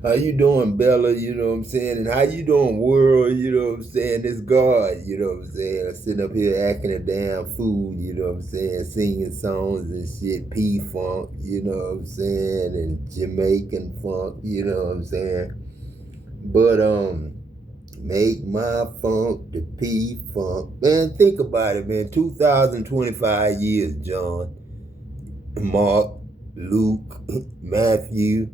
How you doing, Bella? You know what I'm saying? And how you doing, world? You know what I'm saying? This God, you know what I'm saying? I'm sitting up here acting a damn fool, you know what I'm saying? Singing songs and shit, P-Funk, you know what I'm saying? And Jamaican funk, you know what I'm saying? But, make my funk the P-Funk. Man, think about it, man. 2025 years, John, Mark, Luke, Matthew,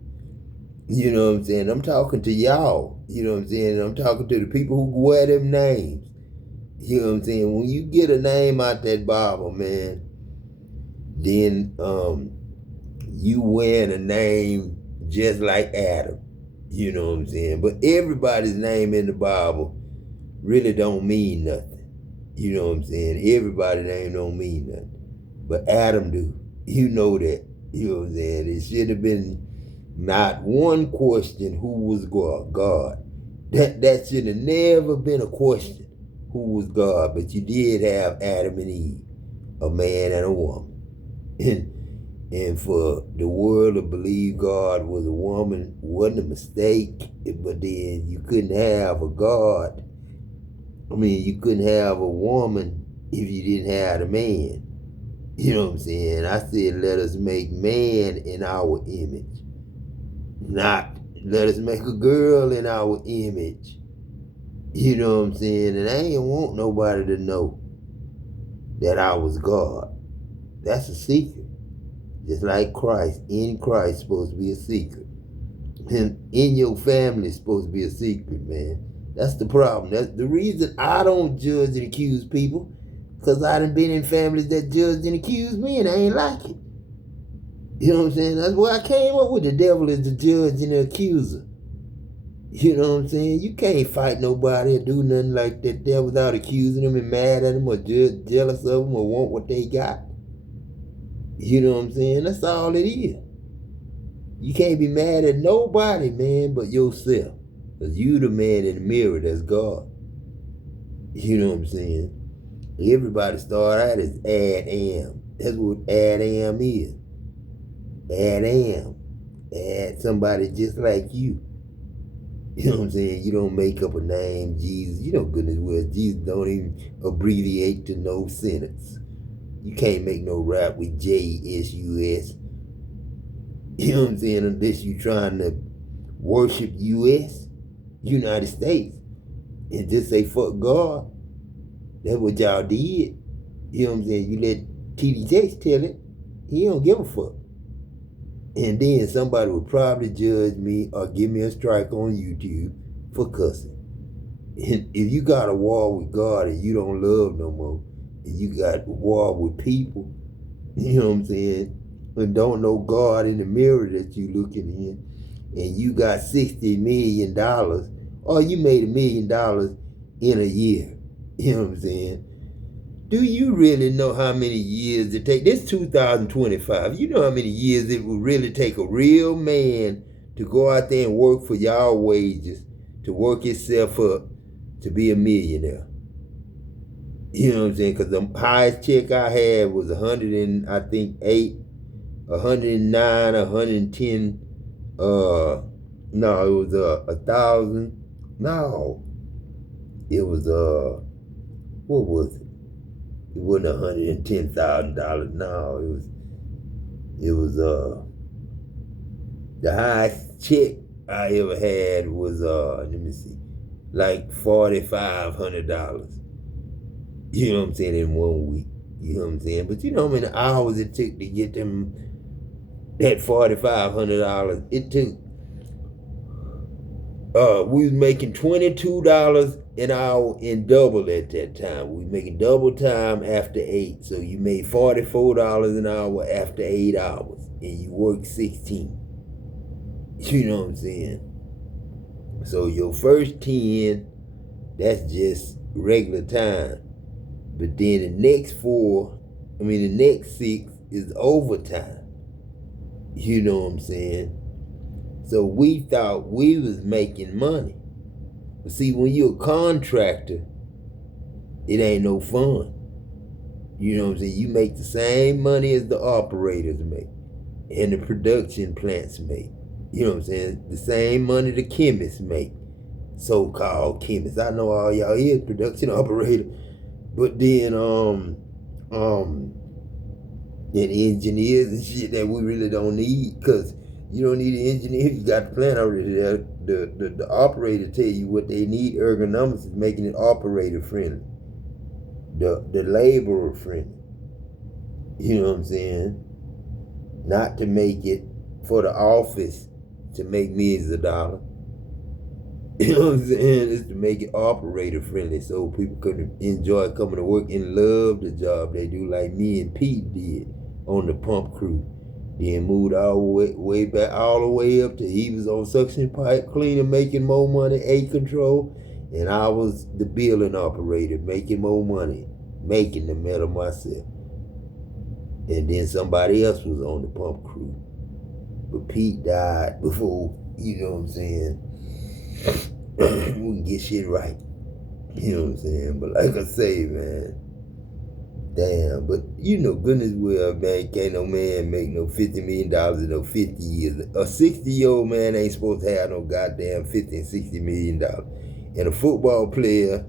you know what I'm saying? I'm talking to y'all. You know what I'm saying? I'm talking to the people who wear them names. You know what I'm saying? When you get a name out that Bible, man, then you wearing a name just like Adam. You know what I'm saying? But everybody's name in the Bible really don't mean nothing. You know what I'm saying? Everybody's name don't mean nothing. But Adam do. You know that. You know what I'm saying? It should have been not one question who was God. That should have never been a question who was God. But you did have Adam and Eve, a man and a woman. And for the world to believe God was a woman wasn't a mistake. But then you couldn't have a God. I mean, you couldn't have a woman if you didn't have a man. You know what I'm saying? I said, let us make man in our image. Not let us make a girl in our image. You know what I'm saying? And I ain't want nobody to know that I was God. That's a secret. Just like Christ. In Christ supposed to be a secret. And in your family is supposed to be a secret, man. That's the problem. That's the reason I don't judge and accuse people. Because I done been in families that judged and accused me and I ain't like it. You know what I'm saying? That's why I came up with the devil as the judge and the accuser. You know what I'm saying? You can't fight nobody or do nothing like that there without accusing them and mad at them or jealous of them or want what they got. You know what I'm saying? That's all it is. You can't be mad at nobody, man, but yourself. Because you the man in the mirror that's God. You know what I'm saying? Everybody start out as Adam. That's what Adam is. Adam. Add somebody just like you. You know what I'm saying? You don't make up a name, Jesus. You know goodness well, Jesus don't even abbreviate to no sentence. You can't make no rap with J.E.W. You know what I'm saying? Unless you trying to worship U.S., United States, and just say fuck God. That's what y'all did. You know what I'm saying? You let T.D. Jakes tell it. He don't give a fuck. And then somebody would probably judge me or give me a strike on YouTube for cussing. And if you got a war with God and you don't love no more, and you got a war with people, you know what I'm saying, and don't know God in the mirror that you looking in, and you got $60 million, or you made $1 million in a year, you know what I'm saying? Do you really know how many years it take? This 2025. You know how many years it would really take a real man to go out there and work for y'all wages, to work himself up to be a millionaire. You know what I'm saying? Because the highest check I had was 100 and I think 109, 110. No, it was 1,000. No, it was what was it? It wasn't $110,000. No, it was the highest check I ever had was let me see, like $4,500. You know what I'm saying, in 1 week. You know what I'm saying? But you know how many hours it took to get them that $4,500? It took we was making $22 an hour in double at that time. We was making double time after 8. So you made $44 an hour after 8 hours. And you worked 16. You know what I'm saying? So your first 10, that's just regular time. But then the next 6 is overtime. You know what I'm saying? So we thought we was making money. But see, when you're a contractor, it ain't no fun. You know what I'm saying? You make the same money as the operators make and the production plants make. You know what I'm saying? The same money the chemists make. So-called chemists. I know all y'all is production operator. But then and engineers and shit that we really don't need, because you don't need an engineer. You got the plan already there. The operator tell you what they need. Ergonomics is making it operator friendly. The laborer friendly. You know what I'm saying? Not to make it for the office to make millions of dollars. You know what I'm saying? It's to make it operator friendly so people could enjoy coming to work and love the job they do, like me and Peaque did on the pump crew. Then moved all the way back, all the way up to he was on suction pipe cleaner, making more money, A control, and I was the billing operator, making more money, making the metal myself. And then somebody else was on the pump crew. But Peaque died before, you know what I'm saying, we can get shit right. You know what I'm saying? But like I say, man, damn, but you know goodness well, man, can't no man make no $50 million in no 50 years. A 60-year-old man ain't supposed to have no goddamn $50 and $60 million. And a football player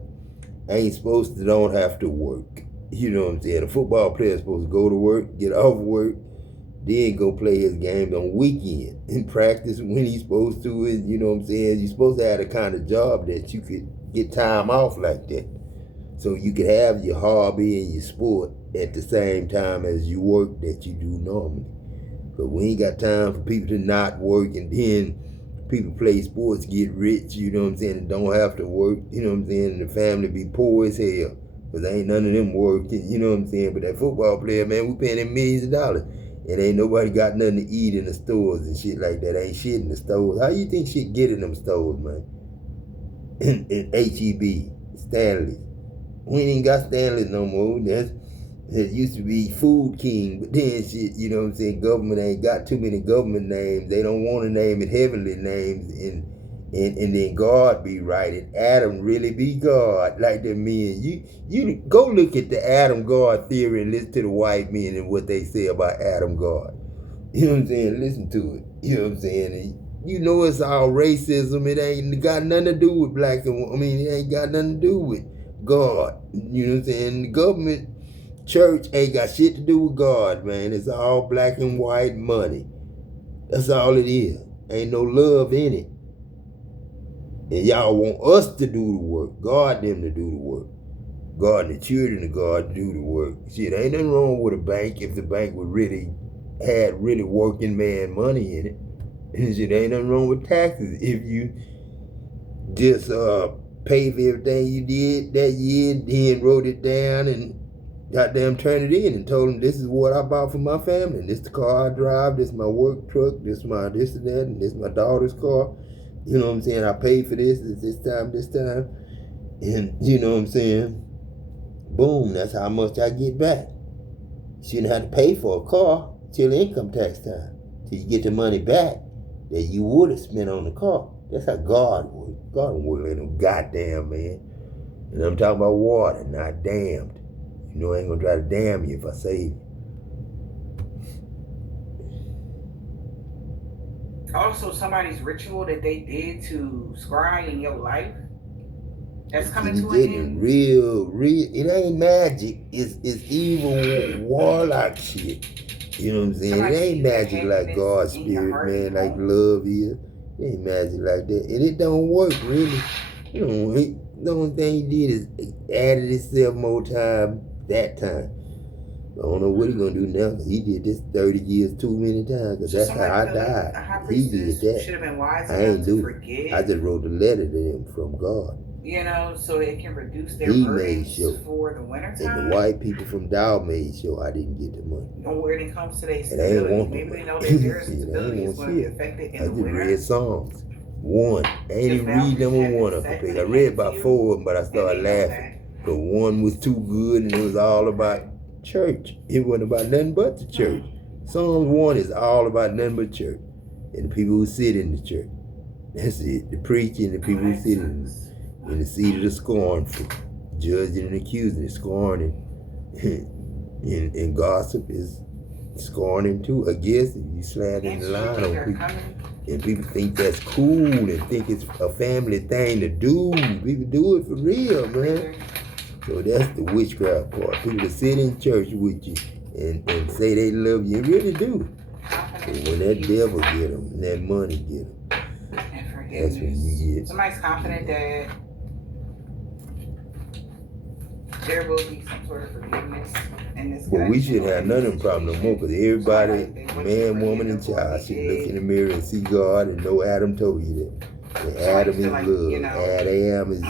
ain't supposed to don't have to work. You know what I'm saying? A football player is supposed to go to work, get off work, then go play his games on weekend and practice when he's supposed to. And you know what I'm saying? You're supposed to have the kind of job that you could get time off like that. So you could have your hobby and your sport at the same time as you work that you do normally. But we ain't got time for people to not work, and then people play sports, get rich, you know what I'm saying, and don't have to work, you know what I'm saying, and the family be poor as hell. Because ain't none of them working, you know what I'm saying. But that football player, man, we paying him millions of dollars. And ain't nobody got nothing to eat in the stores and shit like that. Ain't shit in the stores. How you think shit get in them stores, man? In H.E.B, Stanley. We ain't got Stanley no more. It used to be Food King, but then shit, you know what I'm saying, government ain't got too many government names. They don't want to name it heavenly names, and then God be right, and Adam really be God, like the men. You go look at the Adam God theory and listen to the white men and what they say about Adam God. You know what I'm saying? Listen to it. You know what I'm saying? And you know it's all racism. It ain't got nothing to do with black and it ain't got nothing to do with God. You know what I'm saying? The government, church ain't got shit to do with God, man. It's all black and white money. That's all it is. Ain't no love in it. And y'all want us to do the work. God them to do the work. God and the children of God do the work. Shit, ain't nothing wrong with a bank if the bank would had really working man money in it. And shit, ain't nothing wrong with taxes if you just pay for everything you did that year and then wrote it down and goddamn turned it in and told them this is what I bought for my family. And this the car I drive, this my work truck, this my this and that, and this my daughter's car. You know what I'm saying? I paid for this this time. And you know what I'm saying? Boom, that's how much I get back. You shouldn't have to pay for a car till income tax time. Till you get the money back that you would have spent on the car. That's how God works. God don't work like no goddamn man. And I'm talking about water, not damned. You know I ain't gonna try to damn you if I save you. Also, somebody's ritual that they did to scry in your life that's coming to an end. Real, it ain't magic. It's evil warlock shit. You know what I'm saying? It ain't magic like God's spirit, man, like love is. It ain't magic like that. And it don't work, really. You know, the only thing he did is added itself more time that time. I don't know what he gonna do now, because he did this 30 years too many times, because that's how I died. He did that. Should have been wise I ain't do it. I just wrote a letter to him from God. You know, so it can reduce their burdens for the winter time. And the white people from Dow made sure I didn't get the money. And when it comes to their stability, maybe we know that their stability is going to be affected in the winter. I just read Psalms. One. I ain't even read number one of it. I read about 4 of them, but I started laughing. But one was too good, and it was all about church. It wasn't about nothing but the church. Psalms 1 is all about nothing but church. And the people who sit in the church. That's it. The preaching, the people who sit in the seat of the scornful, judging and accusing, scorning, and gossip is scorning too. I guess if you slant in the line on people. And people think that's cool and think it's a family thing to do. People do it for real, man. So that's the witchcraft part. People that sit in church with you and say they love you, and really do. But when that devil get them, and that money get them, that's when you get. Somebody's confident that there will be some sort of forgiveness in this. But we should have none of them problems no more, because everybody, man, woman, and child, should look in the mirror and see God and know Adam told you that. And Adam is love. Adam is,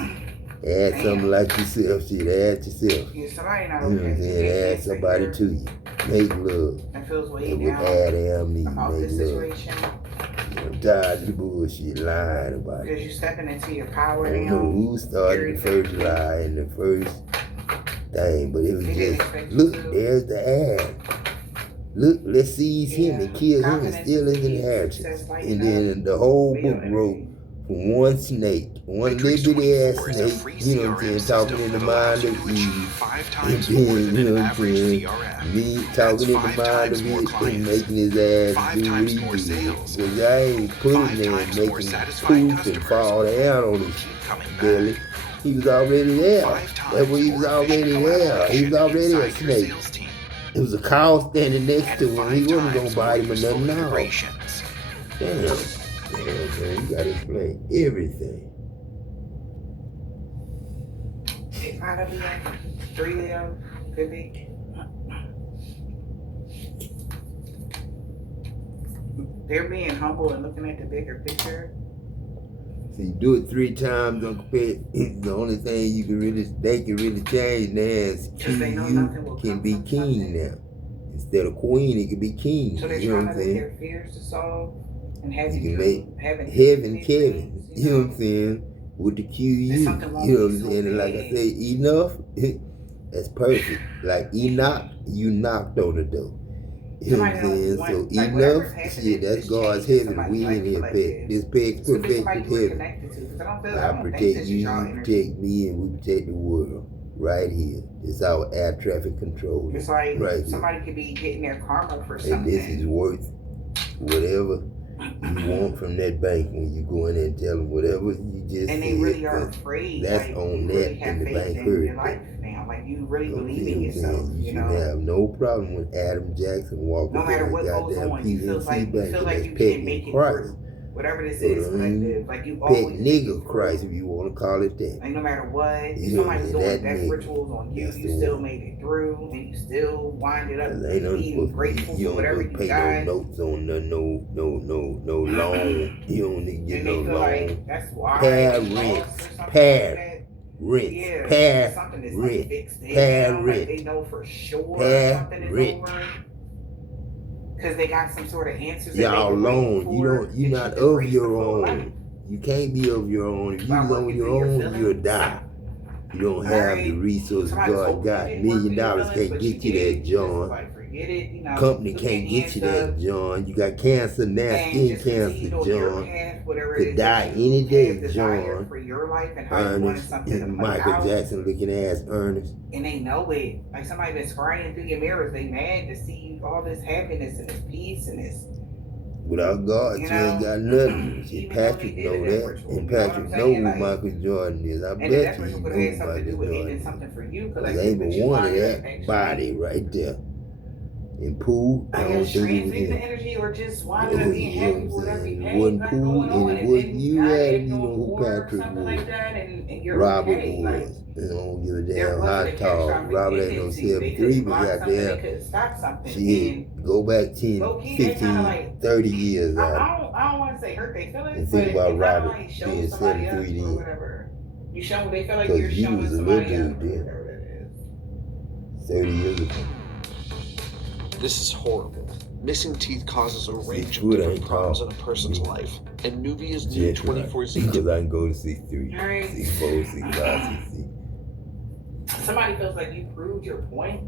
add something like yourself, shit, add yourself. You know what I'm saying? Add somebody to you. Make love. And with Adam, make love. I'm tired of the bullshit lying about it. Because you're stepping into your power. I don't know who started the first lie and the first thing, but it was just, look, there's the ad. Look, let's seize him and kill him and steal his inheritance. And then the whole book wrote from one snake, one little bitty ass snake, you know what I'm saying, talking in the mind of Eve. And then, you know what I'm saying, me talking in the mind of it and making his ass do what he did. Because I ain't putting there and making poof and fall down on his belly. He was already there. That's what he was already there. He was already a snake. It was a cow standing next to him. He wasn't going to bite him or nothing now. Damn. Damn, man. You got to explain everything. It might be like 3 Leo. Could be. They're being humble and looking at the bigger picture. So you do it 3 times, Uncle Peck. The only thing you can really, they can really change now is you can be king now. Instead of queen, it can be king. So they're trying to make their fears to solve and have you can make heaven Kevin. You know what I'm saying? With the QU. You know what I'm saying? And like I say, enough, that's perfect. Like Enoch, you knocked on the door. You know what I'm saying? So enough, shit, that's God's heaven. We in here, Peck. This Peck's perfected heaven. I protect you, you protect me, and we protect the world. Right here. It's our air traffic control. It's like right somebody could be getting their karma for something. And this is worth whatever you want from that bank when you go in there and tell them whatever you just and they really are afraid. That's like, on that and the bank heard. Like you really believe in yourself. You should have no problem with Adam Jackson walking no matter what goes on, you feel like you can make it through. Whatever this is, collective. Like you always Peck nigga Christ, if you want to call it that. Like no matter what, somebody's doing death rituals on you, you still made it through, and you still wind it up being grateful for whatever you pay got. No notes on no loan. You don't need to get no loan. Like that's why pay rent. They know for sure something is over. Because they got some sort of answers. Y'all alone. You're not of your own. You can't be of your own. If you on your own, you'll die. You don't have the resources God got. $1 million can't get you that, John. Company can't get you that, John. You got cancer now, skin cancer, John. Could die any day, John. Ernest and Michael Jackson looking ass Ernest. And they know it. Like somebody been scrying through your mirrors. They mad to see all this happiness and this peace and this. Without God, you ain't got nothing. See, Patrick know that. And Patrick know who Michael Jordan is. I bet you he knows Michael Jordan. Because ain't but one of that body right there. And Pool, I don't think it was him. Energy or just winding up being happy with whatever pain it wasn't Pool, and it wasn't you had him, you know who Patrick was. Like that, and Robert was. And I don't give a damn how tall. Robert ain't no 7'3", but goddamn, shit, go back 10, 15, 30 years out. I don't want to say hurt their feelings, and think about Robert being 7'3" then. You show they feel like you're showing somebody else. 30 years ago. This is horrible. Missing teeth causes a range of different problems in a person's life. And Nubia's new 24/7. Because I can go to C3, C4, C5, C6. Somebody feels like you proved your point.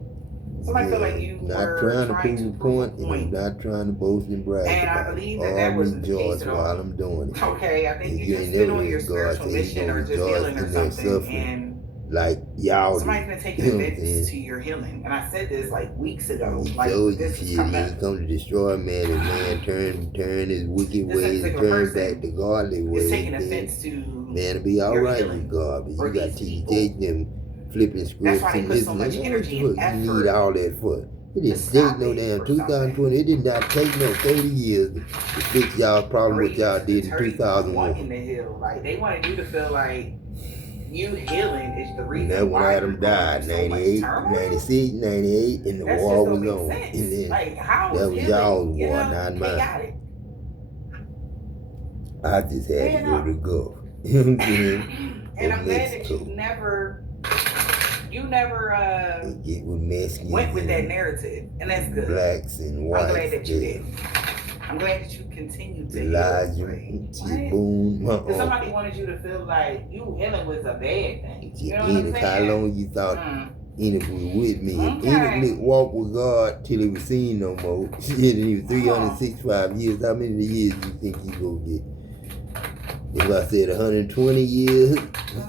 Somebody feels like you not trying to prove a point, and I'm not trying to boast and brag. And I believe that was the case while I'm doing it. Okay, I think you just been on your spiritual mission or just healing or something. like y'all. Somebody's been taking offense to your healing, and I said this like weeks ago. He like told you this shit. is He coming. come to destroy man, and man turn his wicked ways and turn back to godly ways. It's taking offense to man, to be all right with God, but you got J.E.W flipping scripts and this and that. You need all that for. It didn't take no damn 2020. It did not take no 30 years to fix y'all problem what y'all did in 2001. Like they wanted you to feel like you healing is the reason. And that's when Adam died, 98, 96, 98, and the war was on. And then like, how that was y'all's war, not mine. I just had to go to the Gulf. You know what I'm saying? And I'm glad that you never get with Mexicans went with that narrative, and that's good. Blacks and whites. I'm glad that you did. I'm glad that you continue to Elijah, boom. Because somebody wanted you to feel like you healing was a bad thing. You know what I'm saying? How long you thought Enoch was with me? Enoch walked with God till he was seen no more. Shit, and he was 365 years. How many years do you think he gonna get? If I said 120 years,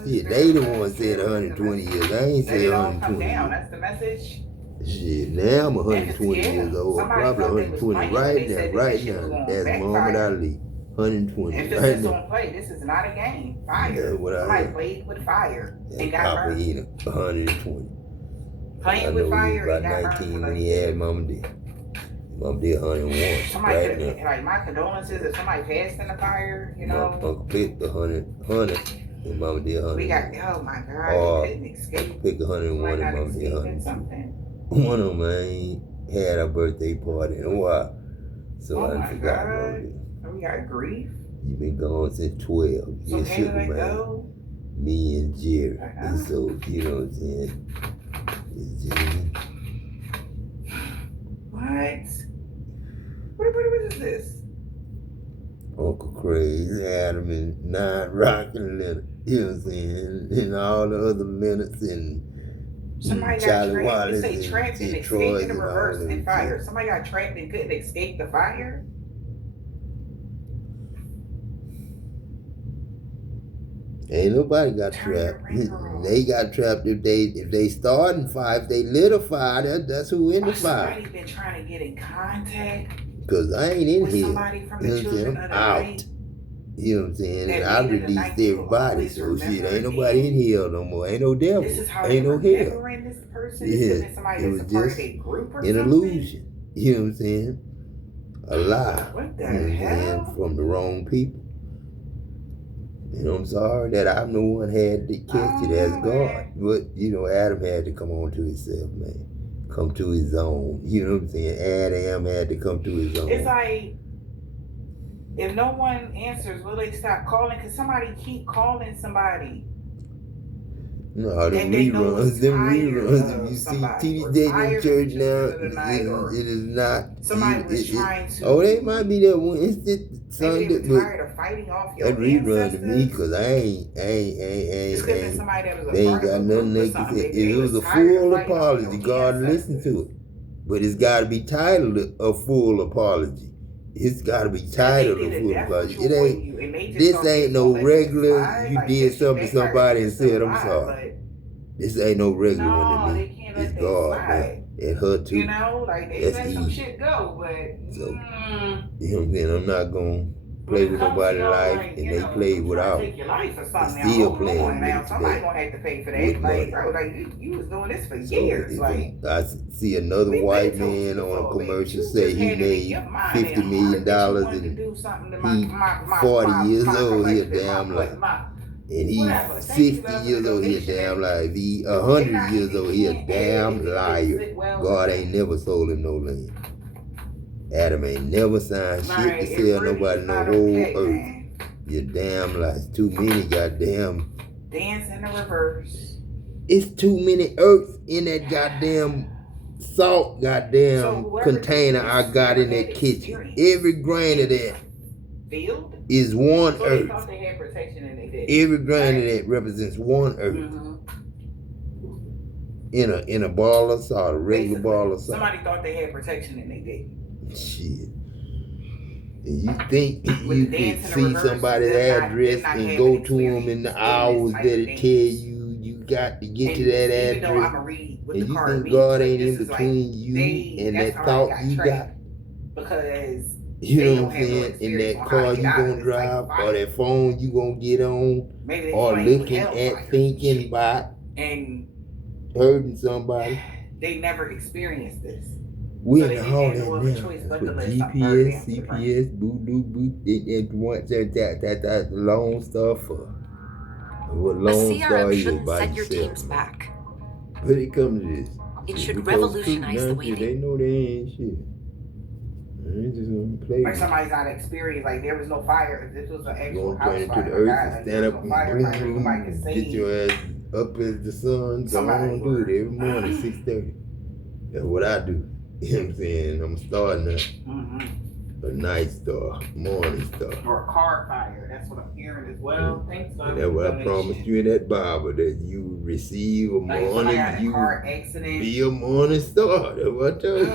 shit, they the ones said 120 years. I ain't say 120 years. That's the message. Shit, now I'm 120 years old. I'm probably 120 right now. That's Muhammad Ali. 120 if this is on play, this is not a game. Fire. Somebody played with fire and got Papa Enoch, 120. Playing with fire and got 19 when he had Mama did. Mama did 101. Somebody could have, like, my condolences if somebody passed in the fire, you know. Uncle Peck 100, and Mama did 100. We got, oh my God, you couldn't escape. Peck 101 and Mama did 100. Something. One of them ain't had a birthday party in a while, so I forgot about it. We got grief. You been gone since 12. So can I go? Me and Jerry. And so, you know what I'm saying? It's Jerry. What is this? Uncle Crazy, Adam, and Nine Rockin' Leonard. You know what I'm saying? And all the other Leonards and somebody Charlie got trapped. Wallace. You say trapped and escaped in the reverse and fire. Somebody got trapped and couldn't escape the fire? Ain't nobody got trapped. They got trapped if they start in fire, if they lit a fire, that's who in the fire. Somebody been trying to get in contact. Cause I ain't in here. Somebody from the children of the out. night. You know what I'm saying? And I released everybody, so shit, ain't nobody in here no more. Ain't no devil. Ain't no hell. Yeah, it was just an illusion. You know what I'm saying? A lie. What the hell? From the wrong people. You know, I'm sorry that I'm the one had to catch it as God. But, you know, Adam had to come on to himself, man. Come to his own. You know what I'm saying? Adam had to come to his own. It's like, if no one answers, will they stop calling? Because somebody keep calling somebody. No, them reruns. If you see TD in church now, it is not. Somebody was trying to. Oh, they might be that one instant Sunday. They was tired of fighting off your rerun to me, because I ain't. They ain't got nothing they can say. If it was a full apology, God listened to it. But it's got to be titled a full apology. It's got to be titled a full apology. It ain't. This ain't no regular. You did something to somebody and said I'm sorry. This ain't no regular one to me. It's God, man. And her too. You know, like they let some shit go, but so, you know what I'm saying? I'm not gonna play with nobody's life, and they play without. They still playing with it. Somebody gonna have to pay for that. Like, bro, like you was doing this for years. Like, I see another white man on a commercial say he made $50 million and he 40 years old. He a damn lie. And he's 60 years old, he a damn liar. If he 100 years old, he a damn liar. God ain't never sold him no land. Adam ain't never signed shit to sell nobody no whole earth. You damn lies. Too many goddamn. Dance in the reverse. It's too many earths in that goddamn salt goddamn container I got in that kitchen. Every grain of that is one earth. Every grain of that represents one earth. In a ball of salt, a regular ball of salt. Somebody thought they had protection and they didn't. Shit. And you think you can see somebody's address and go to them in the hours that it tell you got to get to And that even though I'm address. gonna read what And the you card think means, God like, ain't in this is between like you and that's that how I thought you got? trapped because You they know don't what I'm have no saying? In experience that on how car to get you out of gonna this drive, cycle or fire. that phone you gonna get on, Maybe they or playing with looking hellfire at, thinking shit. about, And hurting somebody. they never experienced this. We So in they the didn't hall have no that other now. choice That's but to what let something burn GPS, down to the ground. CPS, and what that loan stuff for. What A loan star CRM is shouldn't by set your yourself, teams man. back. But it comes to this. It shit, should we told revolutionize the way they know they ain't shit. They ain't just gonna play Like with somebody's not experienced, like there was no fire. If this was an actual gonna house turn into fire, the like, earth and stand there was up no and firefighter, boom, nobody could boom, get save your ass up as the sun. Go somebody on, do it every morning, 6:30. That's what I do. You know what I'm saying? I'm starting a night star, morning star. Or a car fire. That's what I'm hearing as well. Thanks, And that's what I promised you in that Bible, that you would receive a like morning, you be a morning star. That's what I told you.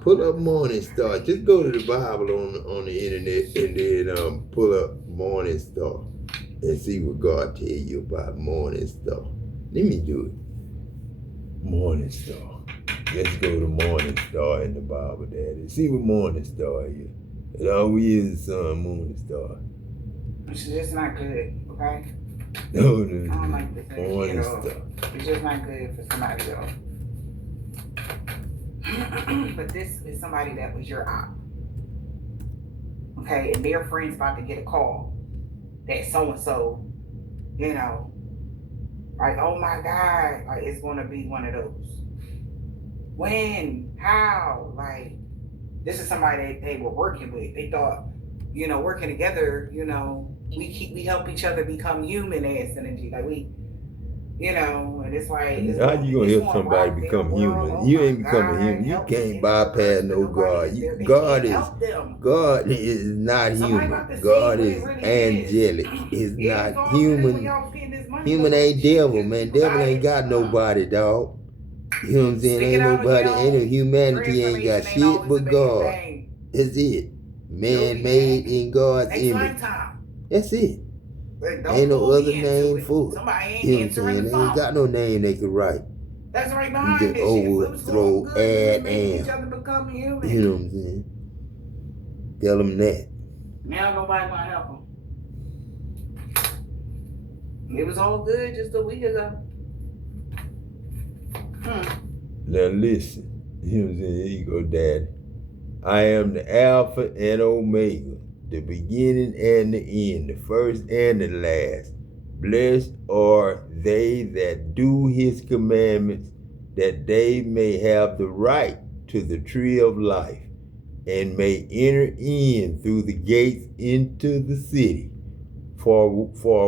Pull up morning star. Just go to the Bible on the internet and then pull up morning star and see what God tell you about morning star. Let me do it. Morning star. Let's go to morning star in the Bible, Daddy. See what morning star is. It always is the sun, moon, and star. It's just not good, okay? No, I don't like this morning star. It's just not good for somebody else. But this is somebody that was your op. Okay, and their friend's about to get a call that so-and-so, you know, like, oh my God, like it's gonna be one of those. When? How? Like, this is somebody they were working with. They thought, you know, working together, you know, we help each other become human as energy. Like we, you know, and it's like how you gonna help somebody become human? Oh, you ain't becoming human. You can't bypass no God. God is not human. God is angelic. Is not human. Human ain't devil, man. Devil ain't got nobody, dog. You know what I'm saying? Ain't nobody, ain't no humanity, ain't got shit but God. That's it. Man made in God's image. That's it. Ain't no other name for it. You know what I'm saying? They ain't got no name they could write. That's right You behind just overthrow, add, and. You know what I'm saying? Tell them that. Now nobody gonna help them. It was all good just a week ago. Now listen. You know what I'm saying? Here you go, Daddy. I am the Alpha and Omega, the beginning and the end, the first and the last. Blessed are they that do his commandments, that they may have the right to the tree of life, and may enter in through the gates into the city. For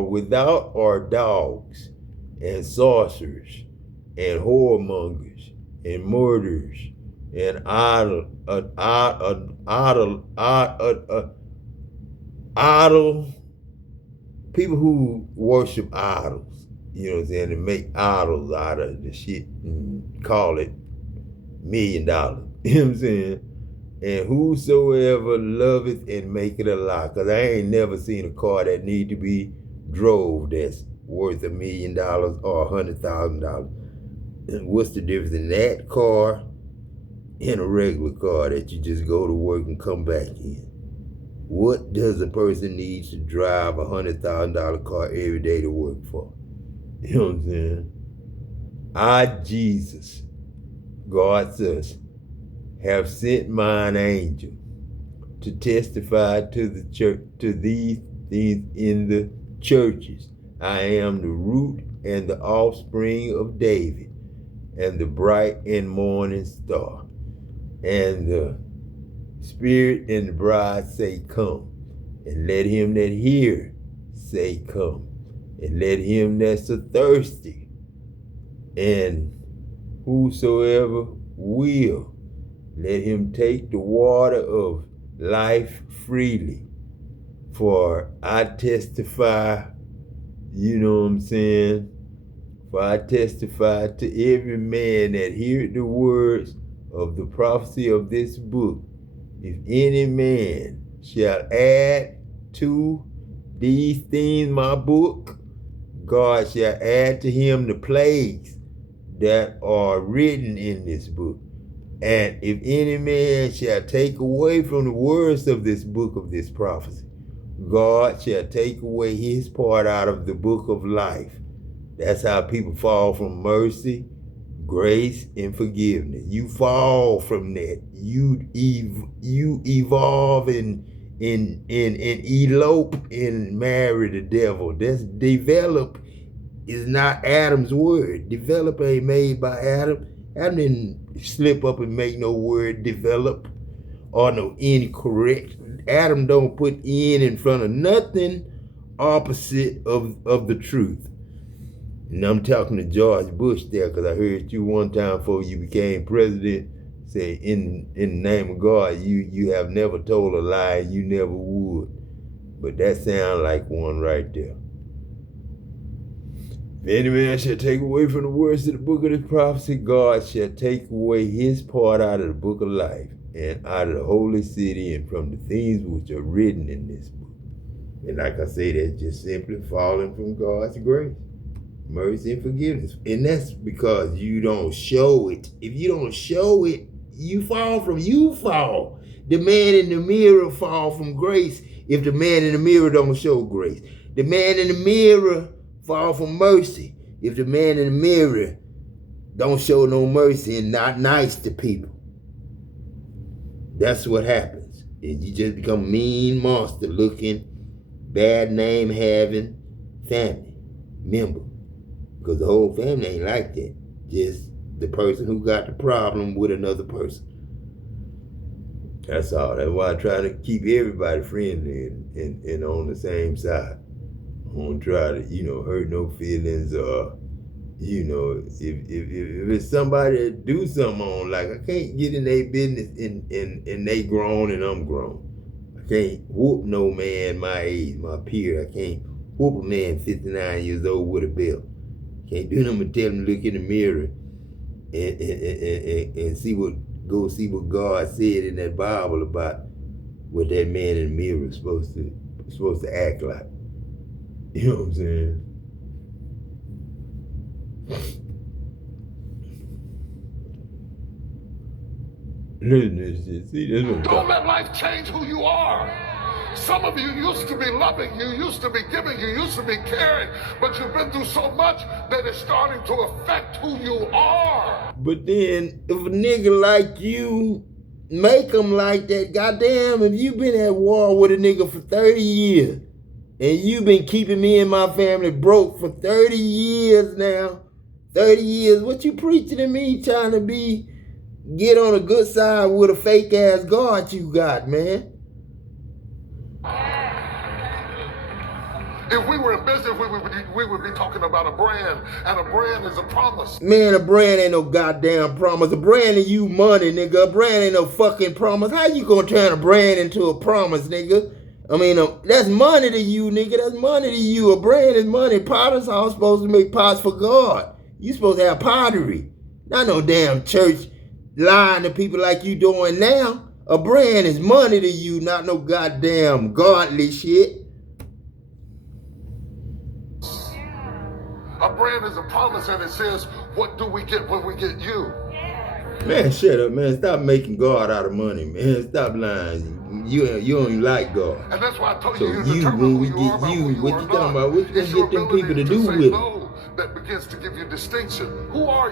without are dogs, and sorcerers, and whoremongers, and murderers, and idol people who worship idols. You know what I'm saying? And make idols out of the shit and call it $1 million. You know what I'm saying? And whosoever loveth and make it a lie. Because I ain't never seen a car that need to be drove that's worth $1 million or $100,000. And what's the difference in that car and a regular car that you just go to work and come back in? What does a person need to drive a $100,000 car every day to work for? You know what I'm saying? I, Jesus, God says, have sent mine angel to testify to the church, to these things in the churches. I am the root and the offspring of David, and the bright and morning star. And the Spirit and the bride say, come. And let him that hear say, come. And let him that's thirsty, and whosoever will, let him take the water of life freely. For I testify, you know what I'm saying? For I testify to every man that heareth the words of the prophecy of this book. If any man shall add to these things my book, God shall add to him the plagues that are written in this book. And if any man shall take away from the words of this book of this prophecy, God shall take away his part out of the book of life. That's how people fall from mercy, grace, and forgiveness. You fall from that. You evolve and elope and marry the devil. That's develop is not Adam's word. Develop ain't made by Adam. Adam didn't slip up and make no word develop or no incorrect. Adam don't put in front of nothing opposite of the truth. And I'm talking to George Bush there, because I heard you one time before you became president say, in the name of God, you have never told a lie, you never would. But that sounds like one right there. If any man shall take away from the words of the book of this prophecy, God shall take away his part out of the book of life, and out of the holy city, and from the things which are written in this book. And like I say, that's just simply falling from God's grace, mercy, and forgiveness. And that's because you don't show it. If you don't show it, you fall. The man in the mirror fall from grace if the man in the mirror don't show grace. The man in the mirror fall from mercy if the man in the mirror don't show no mercy and not nice to people. That's what happens. And you just become a mean monster looking, bad name having family member. Because the whole family ain't like that. Just the person who got the problem with another person. That's all. That's why I try to keep everybody friendly and on the same side. I don't try to, hurt no feelings, or, if it's somebody that do something on, like I can't get in their business and they grown and I'm grown. I can't whoop no man my age, my peer. I can't whoop a man 59 years old with a belt. Can't do nothing but tell him to look in the mirror and go see what God said in that Bible about what that man in the mirror is supposed to act like. You know what I'm saying? Listen to this shit. See, this one. Don't let life change who you are. Some of you used to be loving, you used to be giving, you used to be caring, but you've been through so much that it's starting to affect who you are. But then, if a nigga like you make him like that, goddamn, if you been at war with a nigga for 30 years, and you've been keeping me and my family broke for 30 years now, 30 years, what you preaching to me trying to get on a good side with a fake ass God you got, man? If we were in business, we would be talking about a brand, and a brand is a promise. Man, a brand ain't no goddamn promise. A brand is you money, nigga. A brand ain't no fucking promise. How you gonna turn a brand into a promise, nigga? I mean, that's money to you, nigga. That's money to you. A brand is money. Potters are supposed to make pots for God. You supposed to have pottery. Not no damn church lying to people like you doing now. A brand is money to you, not no goddamn godly shit. A brand is a promise, and it says, what do we get when we get you? Man, shut up, man. Stop making God out of money, man. Stop lying. You don't even like God. And that's why I told so you, when we get you, what you talking about? What you gonna get them people to do with it? No, that begins to give you distinction. Who are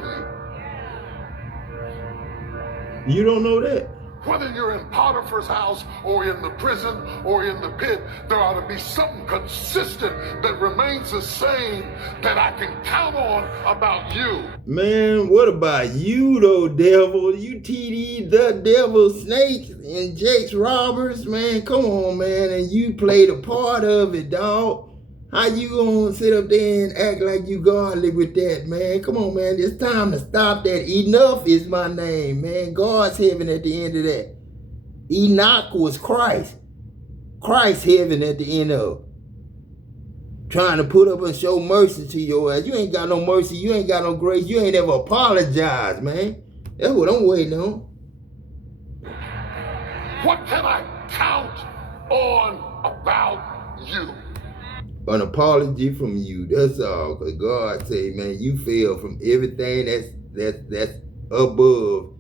you? You don't know that. Whether you're in Potiphar's house or in the prison or in the pit, there ought to be something consistent that remains the same that I can count on about you. Man, what about you though, devil? You TD the devil, Snakes, and Jake's Roberts, man. Come on, man. And you played a part of it, dog. How you gonna sit up there and act like you godly with that, man? Come on, man. It's time to stop that. Enough is my name, man. God's heaven at the end of that. Enoch was Christ. Christ's heaven at the end of it. Trying to put up and show mercy to your ass. You ain't got no mercy. You ain't got no grace. You ain't ever apologized, man. That's what I'm waiting on. What can I count on about you? an apology from you. That's all. Cause God say, man, you fell from everything that's above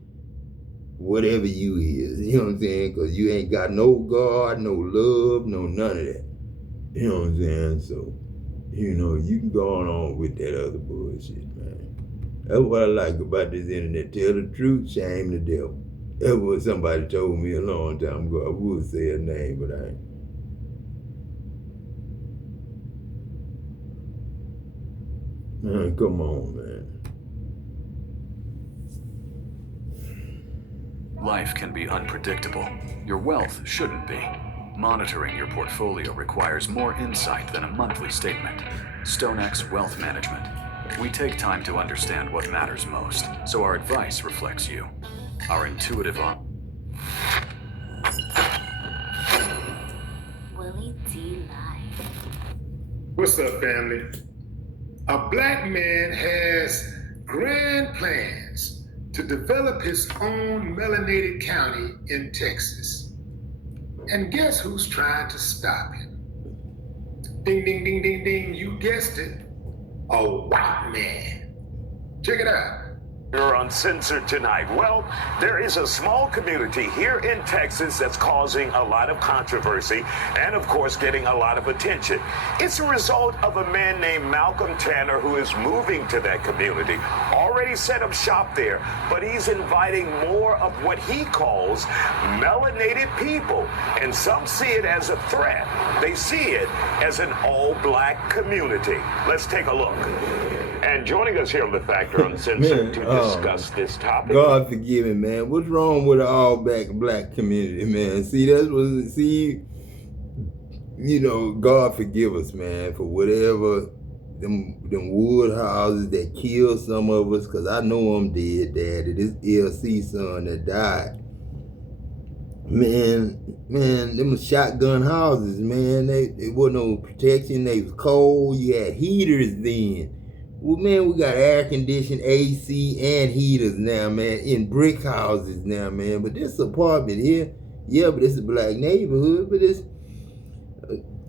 whatever you is. You know what I'm saying? Cause you ain't got no God, no love, no none of that. You know what I'm saying? So, you know, you can go on with that other bullshit, man. That's what I like about this internet. Tell the truth, shame the devil. That's what somebody told me a long time ago. I would say a name, but I ain't. Man, come on, man. Life can be unpredictable. Your wealth shouldn't be. Monitoring your portfolio requires more insight than a monthly statement. StoneX Wealth Management. We take time to understand what matters most, so our advice reflects you. Our intuitive Willie D. Live. What's up, family? A black man has grand plans to develop his own melanated county in Texas. And guess who's trying to stop him? Ding, ding, ding, ding, ding, you guessed it, a white man. Check it out. You're uncensored tonight. Well, there is a small community here in Texas that's causing a lot of controversy and, of course, getting a lot of attention. It's a result of a man named Malcolm Tanner who is moving to that community, already set up shop there, but he's inviting more of what he calls melanated people. And some see it as a threat. They see it as an all-black community. Let's take a look. And joining us here on The Factor Uncensored to discuss this topic. God forgive me, man. What's wrong with the all-black community, man? See, you know, God forgive us, man, for whatever them wood houses that killed some of us, because I know I'm dead, Daddy. This LC son that died. Man, them shotgun houses, man. They wasn't no protection. They was cold. You had heaters then. Well, man, we got air-conditioned AC and heaters now, man, in brick houses now, man. But this apartment here, yeah, but it's a black neighborhood, but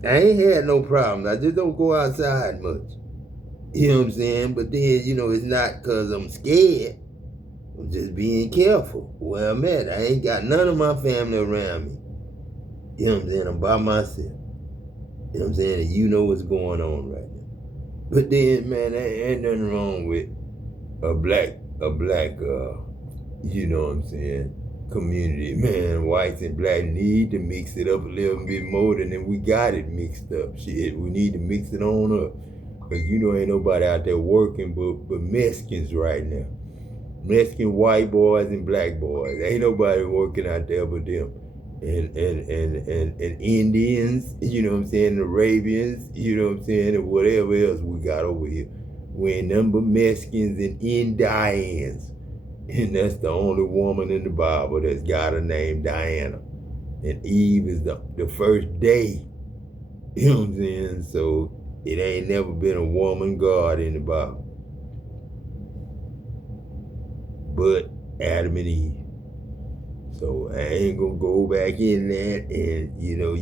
I ain't had no problems. I just don't go outside much. You know what I'm saying? But then, you know, it's not because I'm scared. I'm just being careful where I'm at. I ain't got none of my family around me. You know what I'm saying? I'm by myself. You know what I'm saying? And you know what's going on right now. But then, man, there ain't nothing wrong with a black, you know what I'm saying, community. Man, whites and black need to mix it up a little bit more than we got it mixed up. Shit, we need to mix it on up. Because, you know, ain't nobody out there working but Mexicans right now. Mexican white boys and black boys. Ain't nobody working out there but them. And Indians, you know what I'm saying, Arabians, you know what I'm saying, and whatever else we got over here. We ain't nothing but Mexicans and Indians. And that's the only woman in the Bible that's got a name, Diana. And Eve is the first day. You know what I'm saying? So it ain't never been a woman God in the Bible. But Adam and Eve. So I ain't gonna go back in that, and you know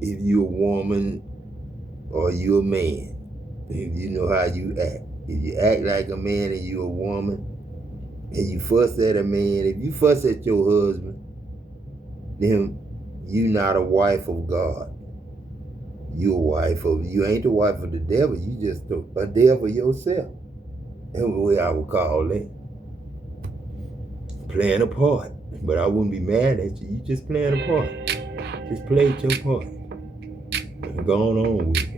if you're a woman or you're a man. If you know how you act. If you act like a man and you're a woman, and you fuss at a man, if you fuss at your husband, then you not a wife of God. You ain't the wife of the devil, you just a devil yourself. That's the way I would call that. Playing a part. But I wouldn't be mad at you. You just playing a part. Just play your part. And go on with it.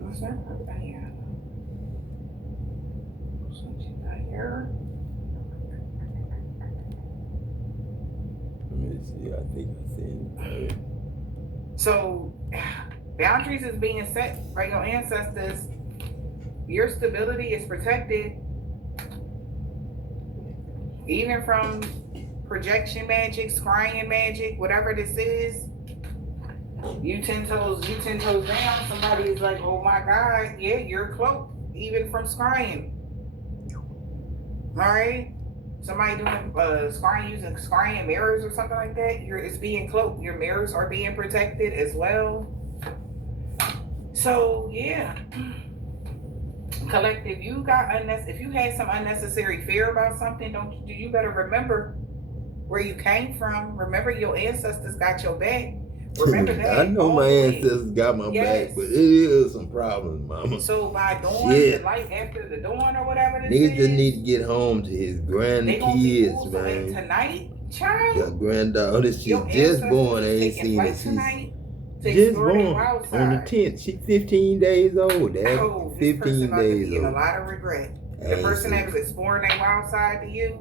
What's that? Let me see. I think I seen it. So, boundaries is being set by your ancestors. Your stability is protected, even from projection magic, scrying magic, whatever this is. You 10 toes down. Somebody is like, oh my God, yeah, you're cloaked, even from scrying. All right. somebody doing scrying, using scrying mirrors or something like that, it's being cloaked. Your mirrors are being protected as well. So yeah, collective, if you had some unnecessary fear about something, you better remember where you came from. Remember your ancestors got your back. Remember that. I know my ancestors got my back, but it is some problems, mama. So by dawn, the light after the dawn or whatever this niggas is, just need to get home to his grandkids, man. Tonight, child. Your granddaughter, she's just born. I ain't seen her. She's just born on the 10th. She's 15 days old. Dad. 15 days old. A lot of regret. The person that was exploring their wild side to you,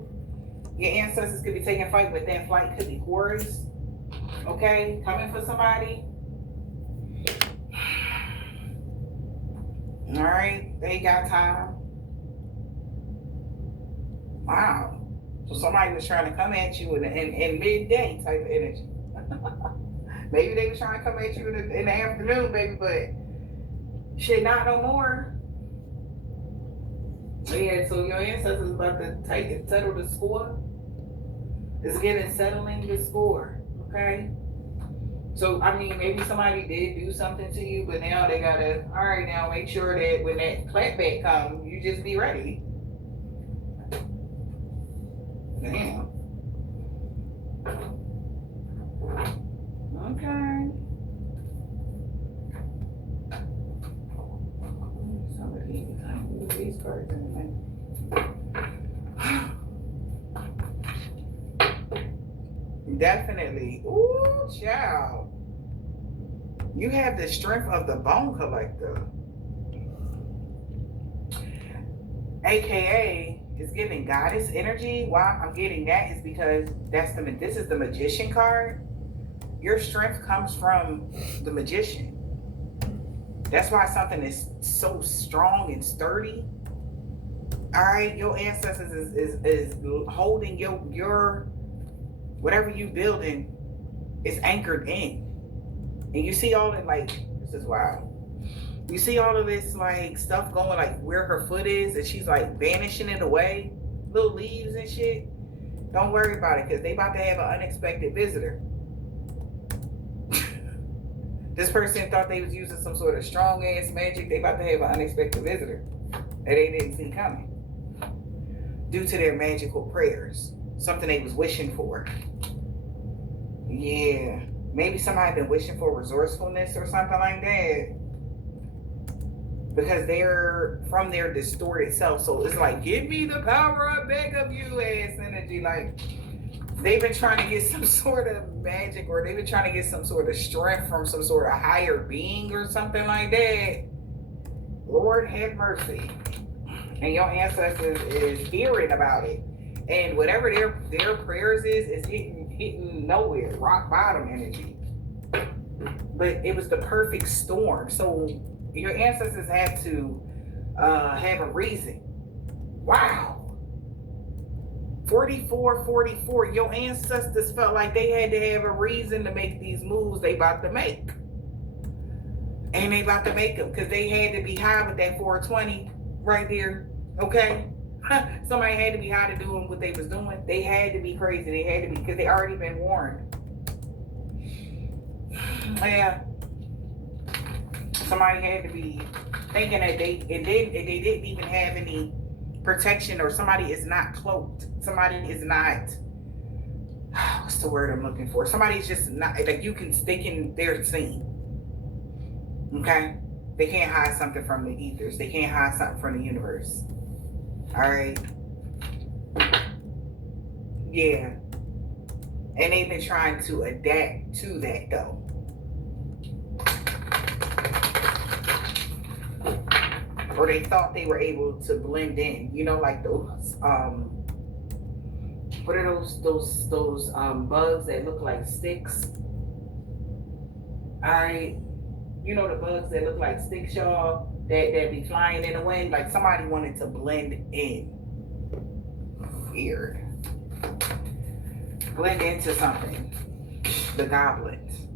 your ancestors could be taking flight, but that flight could be horrors. Okay, coming for somebody. All right, they got time. Wow. So somebody was trying to come at you in midday type of energy. Maybe they was trying to come at you in the afternoon, baby, but shit, not no more. Yeah, so your ancestors about to settle the score. It's settling the score, okay? So, I mean, maybe somebody did do something to you, but now they gotta, all right, now make sure that when that clapback comes, you just be ready. Damn. Okay. Somebody use these cards anyway. Definitely. Ooh, child. You have the strength of the bone collector. AKA is giving goddess energy. Why I'm getting that is because this is the magician card. Your strength comes from the magician. That's why something is so strong and sturdy. All right, your ancestors is holding your whatever you building is anchored in. And you see all that, this is wild. You see all of this stuff going where her foot is, and she's vanishing it away, little leaves and shit. Don't worry about it, because they about to have an unexpected visitor. This person thought they was using some sort of strong ass magic. They about to have an unexpected visitor that they didn't see coming due to their magical prayers. Something they was wishing for. Yeah. Maybe somebody been wishing for resourcefulness or something like that. Because they're from their distorted self. So it's give me the power of back of you ass energy. They've been trying to get some sort of magic, or they've been trying to get some sort of strength from some sort of higher being or something like that. Lord have mercy. And your ancestors is hearing about it. And whatever their prayers is hitting nowhere, rock bottom energy. But it was the perfect storm. So your ancestors had to have a reason. Wow. 44, your ancestors felt like they had to have a reason to make these moves they about to make. And they about to make them because they had to be high with that 420 right there. Okay? Somebody had to be high to do what they was doing. They had to be crazy. They had to be, because they already been warned. Yeah. Somebody had to be thinking that they didn't even have any protection, or somebody is not cloaked. Somebody is not, what's the word I'm looking for? Somebody's just not, they're seen. Okay? They can't hide something from the ethers. They can't hide something from the universe. All right. Yeah. And they've been trying to adapt to that though. Or they thought they were able to blend in. You know, like those what are those bugs that look like sticks? All right. You know the bugs that look like sticks, y'all, that be flying in the wind? Like somebody wanted to blend in. Weird. Blend into something. The goblins.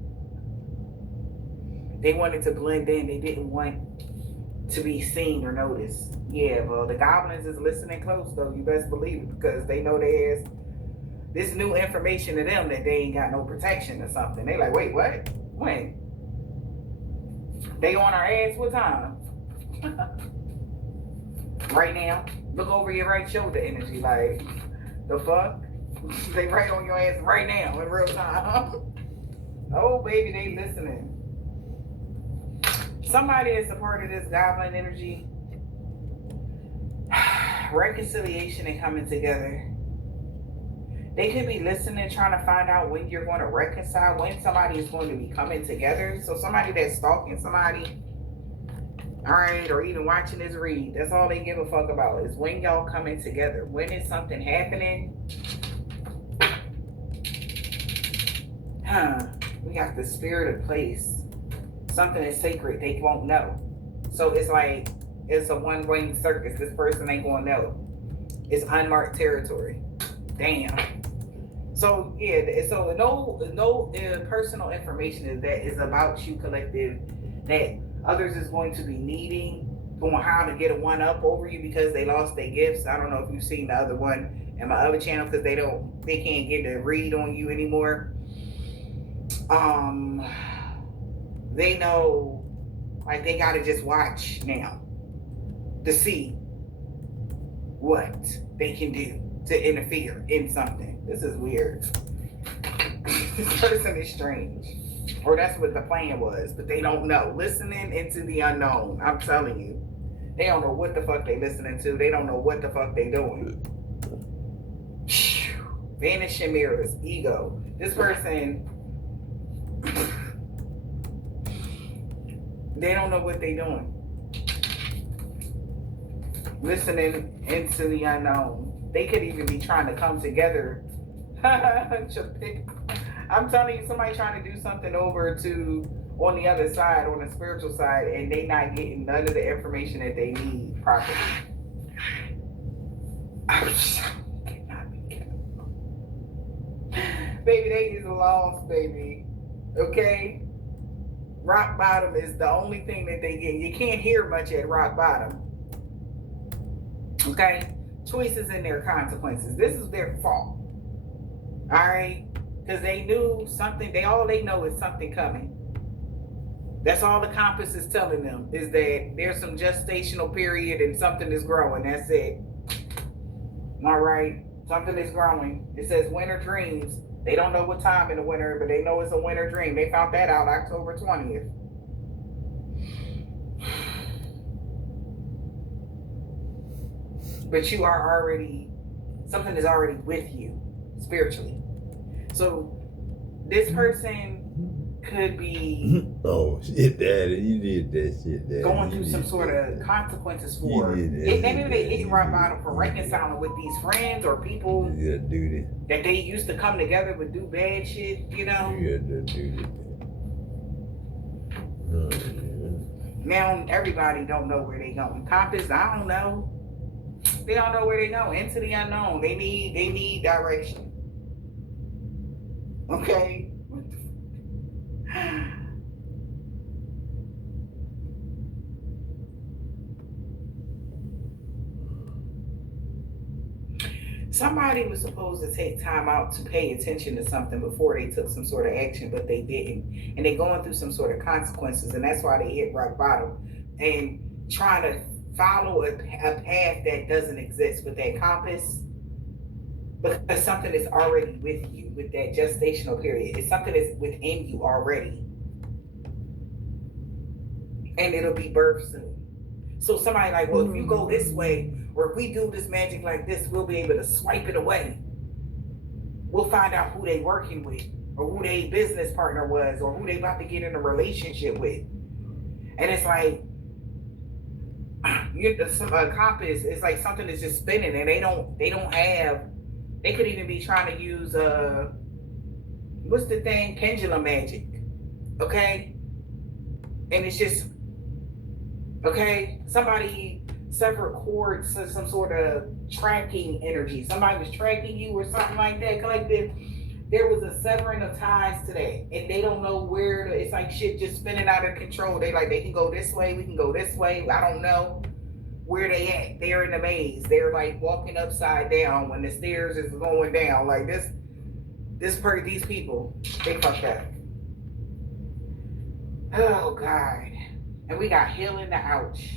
They wanted to blend in. They didn't want to be seen or noticed. Yeah, well, the goblins is listening close though. You best believe it, because they know there's this new information to them that they ain't got no protection or something. They like, wait, what? When? They on our ass? What time? Right now. Look over your right shoulder energy. Like, the fuck? They right on your ass right now in real time. Oh, baby, they listening. Somebody that's a part of this goblin energy. Reconciliation and coming together. They could be listening, trying to find out when you're going to reconcile, when somebody is going to be coming together. So somebody that's stalking somebody, all right, or even watching this read, that's all they give a fuck about is when y'all coming together. When is something happening? We got the spirit of place. Something is sacred, they won't know. So it's like, it's a one-way circus. This person ain't gonna know. It's unmarked territory. Damn. So yeah, so no personal information that is about you, collective, that others is going to be needing on how to get a one up over you because they lost their gifts. I don't know if you've seen the other one in my other channel, because they can't get a read on you anymore. They know, like, they gotta just watch now to see what they can do to interfere in something. This is weird. This person is strange. Or that's what the plan was, but they don't know. Listening into the unknown. I'm telling you. They don't know what the fuck they listening to. They don't know what the fuck they doing. Vanishing mirrors, ego. This person, they don't know what they doing. Listening into the unknown. They could even be trying to come together. I'm telling you, somebody trying to do something over to on the other side, on the spiritual side, and they not getting none of the information that they need properly. Baby, they is lost, baby. Okay? Rock bottom is the only thing that they get. You can't hear much at rock bottom. Okay? Choices and their consequences. This is their fault. Alright? Because they knew something, all they know is something coming. That's all the compass is telling them, is that there's some gestational period and something is growing. That's it. Alright? Something is growing. It says winter dreams. They don't know what time in the winter, but they know it's a winter dream. They found that out October 20th. But you are already, something is already with you spiritually. So this person could be shit, Daddy, you did that shit, Daddy. Going through some sort of consequences for it. Maybe they hit rock bottom for reconciling with these friends or people that they used to come together but do bad shit, you know? Now everybody don't know where they going. Compass, I don't know. They don't know where they go. Into the unknown. They need direction. Okay. Somebody was supposed to take time out to pay attention to something before they took some sort of action, but they didn't. And they're going through some sort of consequences, and that's why they hit rock bottom. And trying to follow a path that doesn't exist with that compass, because something is already with you with that gestational period. It's something that's within you already, and it'll be birthed soon. So somebody like, well, if you go this way, or if we do this magic like this, we'll be able to swipe it away. We'll find out who they working with, or who their business partner was, or who they about to get in a relationship with. And it's like, compass, it's like something that's just spinning, and they could even be trying to use what's the thing, pendulum magic, okay? And it's just, okay, somebody severed cords to some sort of tracking energy. Somebody was tracking you or something like that, collective. There was a severing of ties today, and they don't know where it's like shit just spinning out of control. They can go this way, we can go this way, I don't know. where they at. They're in the maze. They're like walking upside down when the stairs is going down. Like these people, they fucked up. Oh God. And we got healing the ouch.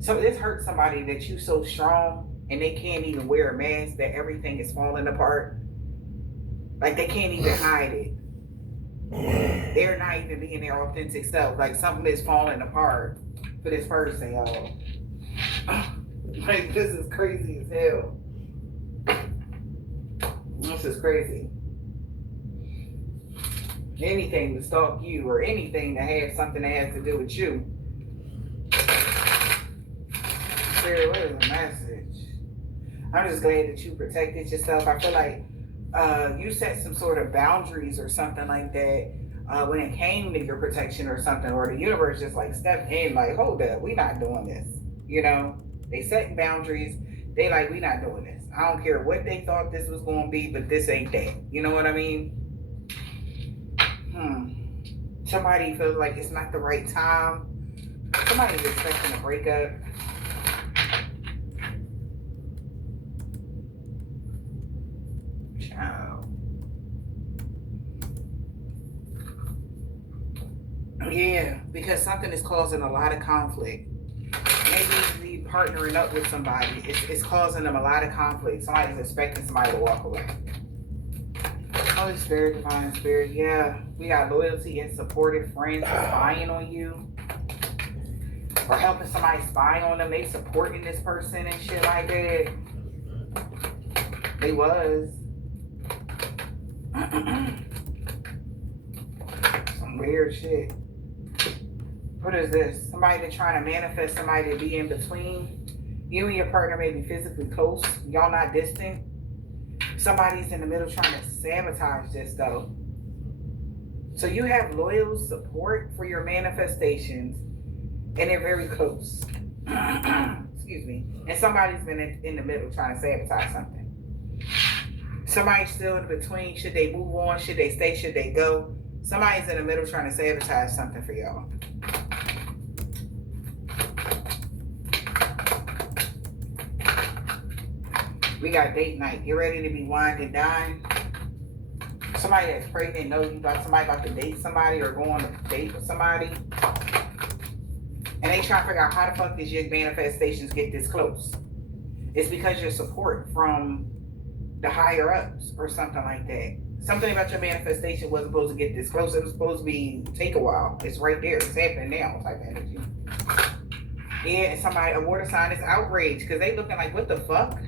So this hurts somebody that you so strong and they can't even wear a mask, that everything is falling apart. Like they can't even hide it. They're not even being their authentic self. Like something is falling apart for this person, y'all. Like this is crazy as hell. This is crazy. Anything to stalk you or anything to have something that has to do with you. Sarah, what is the message? I'm just glad that you protected yourself. I feel like you set some sort of boundaries or something like that when it came to your protection or something, or the universe just like stepped in like, hold up, we not doing this. You know, they setting boundaries. They like, we not doing this. I don't care what they thought this was going to be, but this ain't that. You know what I mean? Somebody feels like it's not the right time. Somebody's expecting a breakup. Child. Yeah, because something is causing a lot of conflict. Maybe you partnering up with somebody, it's causing them a lot of conflict. Somebody's expecting somebody to walk away. Holy Spirit, Divine Spirit, yeah. We got loyalty and supportive friends spying on you. Or helping somebody spy on them. They supporting this person and shit like that. They was. Some weird shit. What is this? Somebody that's trying to manifest somebody to be in between. You and your partner may be physically close. Y'all not distant. Somebody's in the middle trying to sabotage this though. So you have loyal support for your manifestations and they're very close. Excuse me. And somebody's been in the middle trying to sabotage something. Somebody's still in between. Should they move on? Should they stay? Should they go? Somebody's in the middle trying to sabotage something for y'all. We got date night. Get ready to be wined and dined. Somebody that's pregnant knows you got somebody about to date somebody or go on a date with somebody. And they trying to figure out how the fuck did your manifestations get this close? It's because your support from the higher ups or something like that. Something about your manifestation wasn't supposed to get this close. It was supposed to be take a while. It's right there. It's happening now type of energy. Yeah, and somebody, a water sign is outraged because they looking like, what the fuck?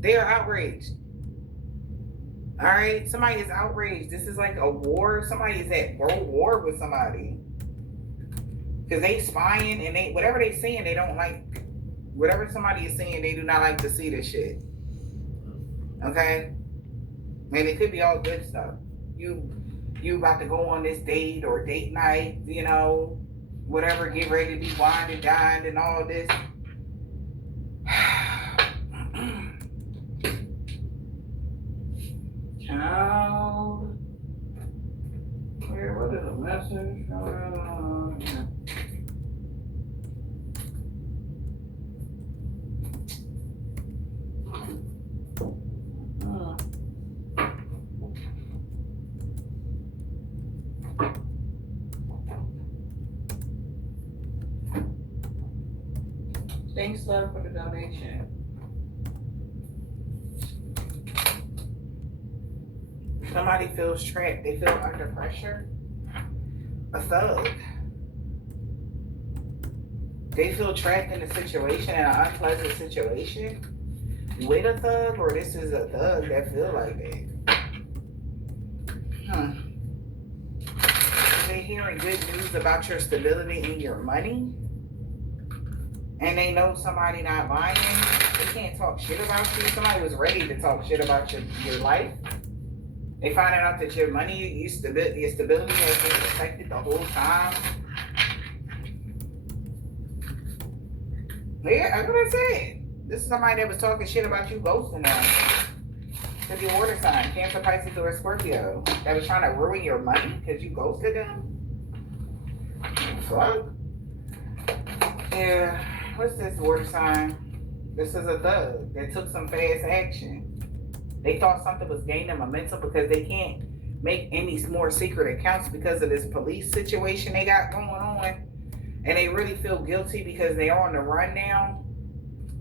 They are outraged. All right, somebody is outraged. This is like a war. Somebody is at world war with somebody because they spying and they whatever they saying they don't like. Whatever somebody is saying, they do not like to see this shit. Okay, and it could be all good stuff. You about to go on this date or date night, you know, whatever. Get ready to be wined and dined and all this. Child, what is the message? Thanks, love, for the donation. Somebody feels trapped. They feel under pressure. A thug. They feel trapped in a situation, in an unpleasant situation with a thug, or this is a thug that feel like that. They hearing good news about your stability and your money, and they know somebody not lying. They can't talk shit about you. Somebody was ready to talk shit about your life. They finding out that your money, your stability has been affected the whole time. Yeah, that's what I said. This is somebody that was talking shit about you ghosting them. Could be a water sign, Cancer, Pisces, or Scorpio. That was trying to ruin your money because you ghosted them. Fuck. Yeah, what's this water sign? This is a thug that took some fast action. They thought something was gaining momentum because they can't make any more secret accounts because of this police situation they got going on. And they really feel guilty because they are on the run now.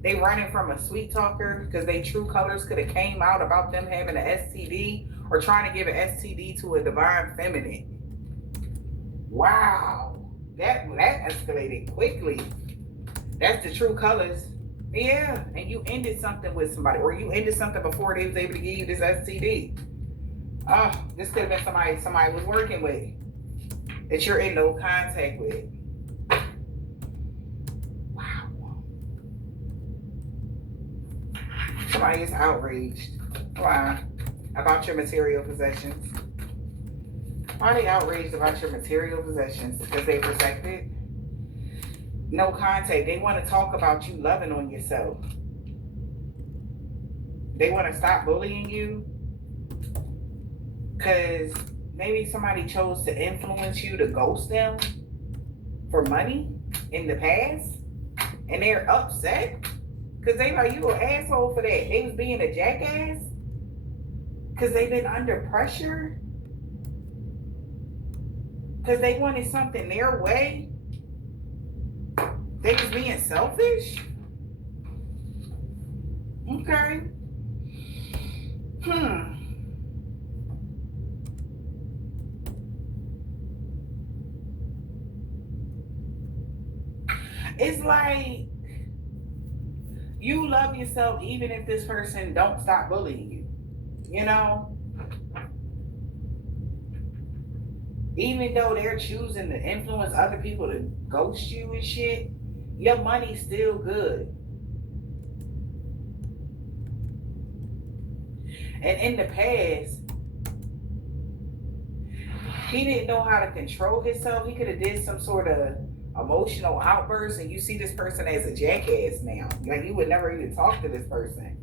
They running from a sweet talker because they true colors could have came out about them having an STD or trying to give an STD to a divine feminine. Wow, that escalated quickly. That's the true colors. Yeah, and you ended something with somebody, or you ended something before they was able to give you this STD. This could have been somebody was working with that you're in no contact with. Somebody is outraged. Why? About your material possessions. Why are they outraged about your material possessions? Because they protected? No contact. They want to talk about you loving on yourself. They want to stop bullying you because maybe somebody chose to influence you to ghost them for money in the past, and they're upset because they like, you an asshole for that. They was being a jackass because they've been under pressure because they wanted something their way. They was being selfish? Okay. It's like you love yourself even if this person don't stop bullying you. You know? Even though they're choosing to influence other people to ghost you and shit, your money's still good. And in the past, he didn't know how to control himself. He could have did some sort of emotional outburst, and you see this person as a jackass now. Like, you would never even talk to this person.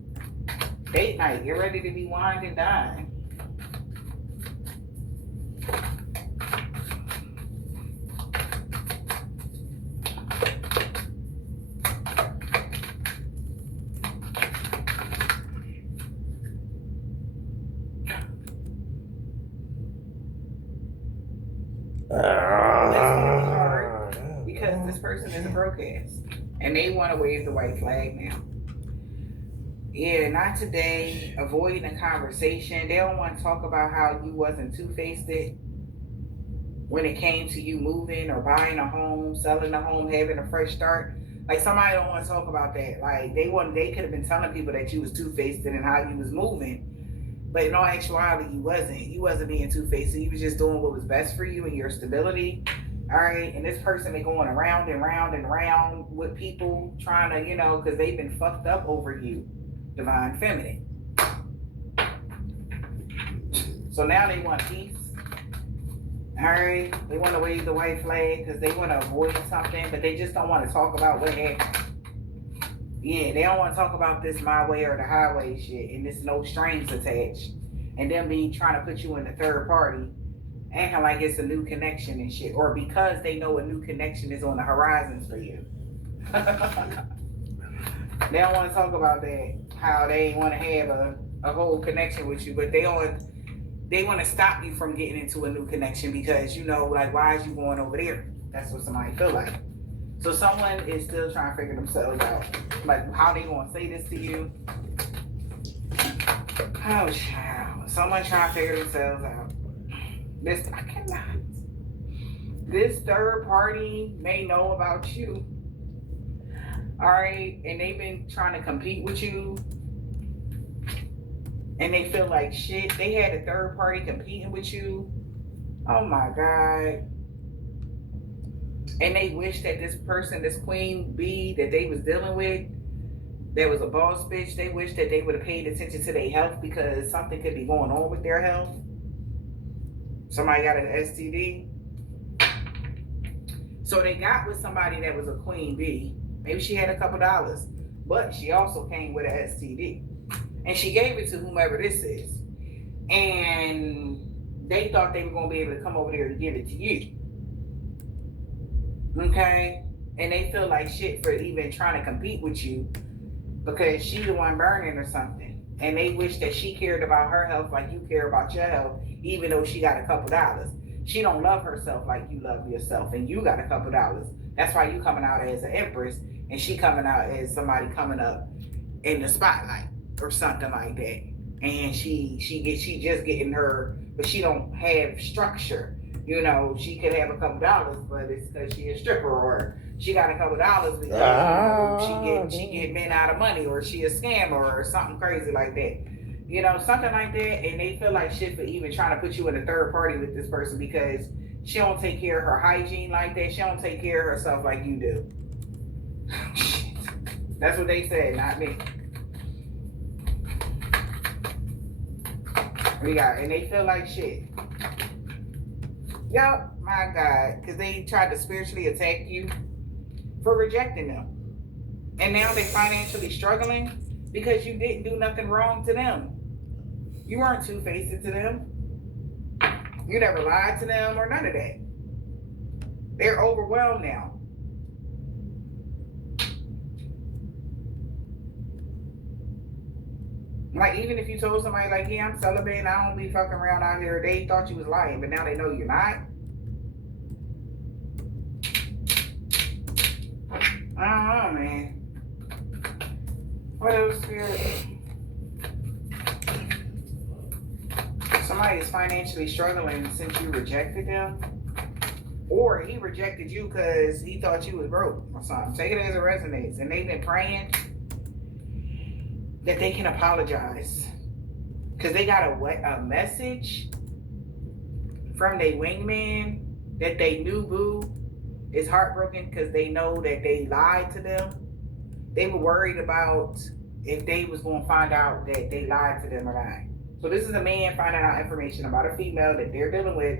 Date night, get ready to be wined and dined. Because this person is a broke ass and they want to wave the white flag now. Yeah, not today. Avoiding a conversation. They don't want to talk about how you wasn't two-faced when it came to you moving or buying a home, selling a home, having a fresh start. Like, somebody don't want to talk about that. Like, they could have been telling people that you was two-faced and how you was moving. But in all actuality, you wasn't. You wasn't being two-faced. You was just doing what was best for you and your stability. All right. And this person been going around and round and round with people trying to, because they've been fucked up over you, divine feminine. So now they want peace. All right. They want to wave the white flag because they want to avoid something, but they just don't want to talk about what happened. Yeah, they don't want to talk about this my way or the highway shit, and there's no strings attached. And them be trying to put you in the third party, acting like it's a new connection and shit, or because they know a new connection is on the horizons for you. They don't want to talk about that, how they want to have a whole connection with you, but they want to stop you from getting into a new connection because, like, why is you going over there? That's what somebody feel like. So someone is still trying to figure themselves out, like how they gonna say this to you. Oh, child. Someone trying to figure themselves out. I cannot. This third party may know about you. All right, and they've been trying to compete with you. And they feel like shit. They had a third party competing with you. Oh my God. And they wish that this person, this queen bee that they was dealing with, that was a boss bitch, they wish that they would have paid attention to their health because something could be going on with their health. Somebody got an STD. So they got with somebody that was a queen bee. Maybe she had a couple dollars, but she also came with an STD. And she gave it to whomever this is. And they thought they were going to be able to come over there and give it to you. Okay? and they feel like shit for even trying to compete with you because she the one burning or something. And they wish that she cared about her health like you care about your health, even though she got a couple dollars. She don't love herself like you love yourself, and you got a couple dollars. That's why you coming out as an empress, and she coming out as somebody coming up in the spotlight or something like that. And she just getting her, but she don't have structure. You know, she could have a couple dollars, but it's because she a stripper, or she got a couple dollars because she get men out of money, or she a scammer or something crazy like that. You know, something like that, and they feel like shit for even trying to put you in a third party with this person because she don't take care of her hygiene like that. She don't take care of herself like you do. That's what they said, not me. And they feel like shit. Yup, my God, because they tried to spiritually attack you for rejecting them. And now they're financially struggling because you didn't do nothing wrong to them. You weren't two-faced to them. You never lied to them or none of that. They're overwhelmed now. Like, even if you told somebody, like, yeah, I'm celibate and I don't be fucking around out here, they thought you was lying, but now they know you're not. I don't know, man. What else here? Somebody is financially struggling since you rejected them. Or he rejected you because he thought you was broke or something. Take it as it resonates. And they've been praying that they can apologize. Because they got a message from their wingman that they knew boo is heartbroken because they know that they lied to them. They were worried about if they was going to find out that they lied to them or not. So this is a man finding out information about a female that they're dealing with.